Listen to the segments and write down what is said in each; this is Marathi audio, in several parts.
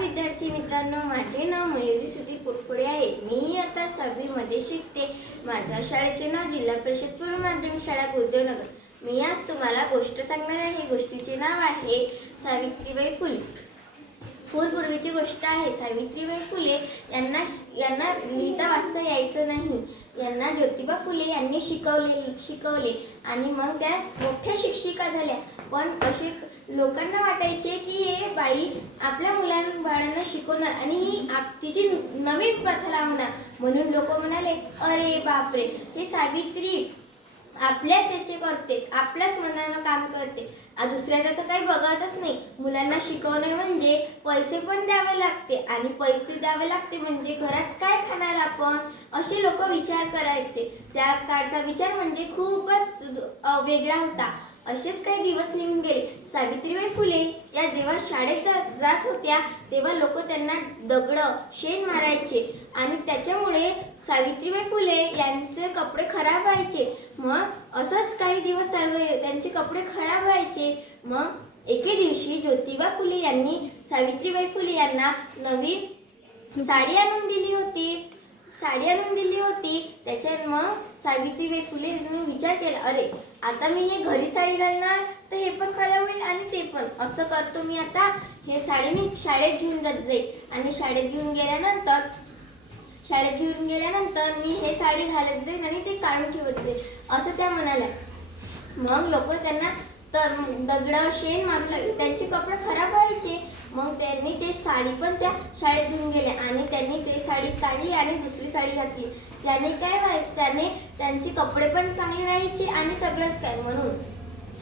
विद्यार्थी मित्रांनो, माझे नाव मयुरी सुधीर पोटपुळे आहे। मी आता 6वी मध्ये शिकते। माझ्या शाळेचे नाव जिल्हा परिषद पूर्व माध्यमिक शाळा गुरुदेवनगर। मी आज तुम्हाला गोष्ट सांगणार आहे। गोष्टीचे नाव आहे सावित्रीबाई फुले। पूर्वीची गोष्ट आहे। सावित्रीबाई फुले यांना लिहिता वाचता यायचं नाही। यांना ज्योतिबा फुले यांनी शिकवले आणि मग त्या मोठ्या शिक्षिका झाल्या। पण असे लोकांना वाटायचे की हे बाई आपल्या बाळांना शिकवणार आणि ही तिची नवीन प्रथा लावणार, म्हणून लोक म्हणाले, अरे बापरे, हे सावित्री आपल्याच याचे करते, आपल्याच मनानं काम करते, दुसऱ्याचं तर काही बघतच नाही। मुलांना शिकवणे म्हणजे पैसे पण द्यावे लागते आणि पैसे द्यावे लागते म्हणजे घरात काय खाणार आपण, असे लोक विचार करायचे। त्या काळचा विचार म्हणजे खूपच वेगळा होता। असेच काही दिवस निघून गेले। सावित्रीबाई फुले या जेव्हा शाळेत जात होत्या तेव्हा लोक त्यांना दगड शेण मारायचे आणि त्याच्यामुळे सावित्रीबाई फुले यांचे कपडे खराब व्हायचे। मग असंच काही दिवस चालू राहिले, त्यांचे कपडे खराब व्हायचे। मग एके दिवशी ज्योतिबा फुले यांनी सावित्रीबाई फुले यांना नवीन साडी आणून दिली होती। त्याच्यात मग सावित्रीबाई फुले यांनी विचार केला, अरे आता मी हे घरी साडी घालणार तर हे पण खराब होईल आणि ते पण, असं करतो मी आता हे साडी मी शाळेत घेऊन जात जाईल आणि शाळेत घेऊन गेल्यानंतर मी हे साडी घालत जाईल आणि ते काढून ठेवत जाईल, असं त्या म्हणाल्या। मग लोक त्यांना तर दगड शेण मारू लागले, त्यांचे कपडे खराब व्हायचे। मग त्यांनी ते साडी पण त्या शाळेत घेऊन गेले आणि त्यांनी ते साडी काढली आणि दुसरी साडी घातली। त्याने काय व्हायचं, त्याने त्यांचे कपडे पण चांगले राहायचे आणि सगळंच काय,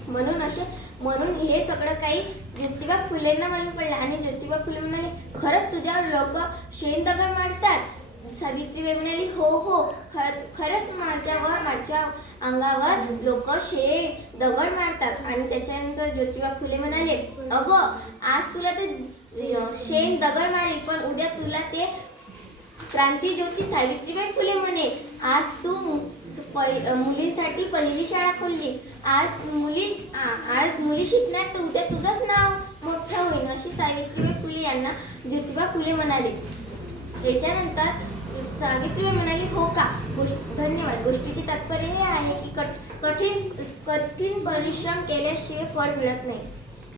म्हणून हे सगळं काही ज्योतिबा फुलेंना मालूम पडलं आणि ज्योतिबा फुले म्हणाले, खरंच तुझ्यावर लोक शेण दगड मारतात? सावित्रीबाई म्हणाली, हो, खरंच माझ्या अंगावर लोक शेण दगड मारतात। आणि त्याच्यानंतर ज्योतिबा फुले म्हणाले, अगं आज तुला ते शेण दगड मारेल, पण उद्या तुला ते क्रांतीज्योती सावित्रीबाई फुले म्हणे, आज तू मुलींसाठी पहिली शाळा खोलली, आज मुली शिकणार तर उद्या तुझंच नाव मोठं होईल, अशी सावित्रीबाई फुले यांना ज्योतिबा फुले म्हणाले। याच्यानंतर सावित्रीबाई म्हणाली, हो का, धन्यवाद। गोष्टीचे तात्पर्य हे आहे की कठीण परिश्रम केल्याशिवाय फळ मिळत नाही।